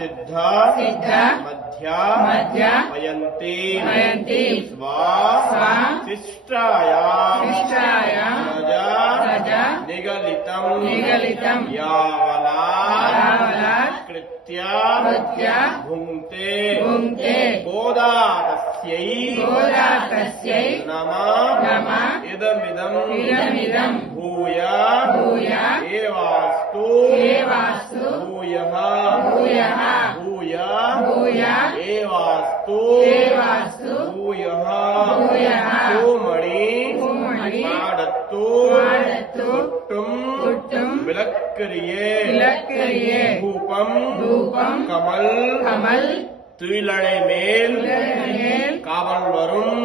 సిద్ధ సిద్ధ మధ్య మధ్య వయంతి వయంతి స్వా స్వా శిష్టాయ శిష్టాయ ప్రజ ప్రజ నిగలితం నిగలితం యావలా యావలా కృత్య కృత్య భుంక్తే భుంక్తే గోదాతస్యై గోదాతస్యై నమ నమ ఇదమిదం ఇదమిదం భూయ భూయ ఏవాస్తు ఏవాస్తు భూయః பூமணி குட்டும் விளக்கரியே தூபம் கமல் கமல் துயிலடை மேல் காவல் வரும்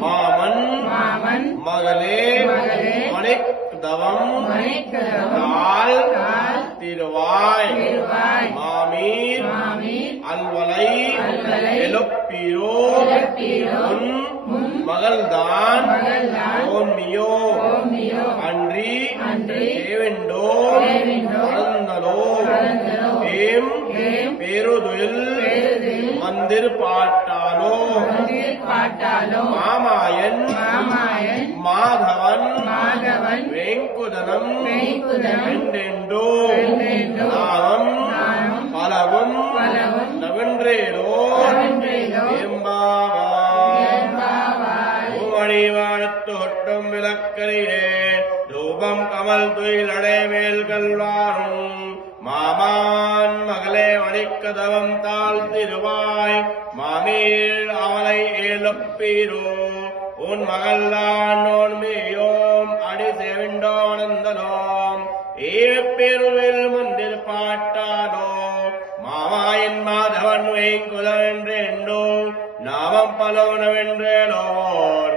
மாமன் மாமன் மகளே மணிக் தவம் தாள் திருவாய் மாமீர் அல்வலை எழுப்பீரோ உன் மகள்தான். ஓமியோ அன்றி. தேவெண்டோ வளர்ந்தலோ ஏம். பேருதுயில் பேருதில் மந்திர் பாட்டாலோ மாமாயன். மாதவன். வேங்குதனம். வேங்குதனம். என்றெண்டோ என்பாவாய் வாழ்த்து ஒட்டும் விளக்கரியே ரூபம் கமல் துயிலடை மேல் கல்வாரும் மாமான் மகளே மணிக்கதவம் தாழ் திருவாய். மாமீழ் அவளை ஏலப்பீரோ உன் மகள்தான் நோன்மியோம் அடி செவிண்டோனந்தனோம் ஏப்பெருவில் முந்திர் பாட்டானோ. மாமாயின் மாதவன் வேங்குதவென்றெண்டோ நாமம் பலவனவென்றேனோர்.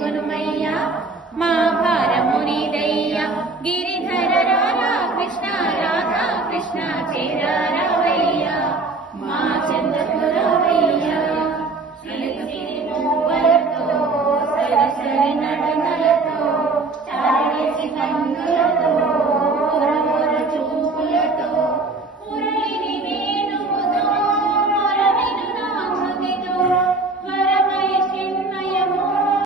गुरुमय्या मा माभारमुनिदय्य गिरिधर राधा कृष्णा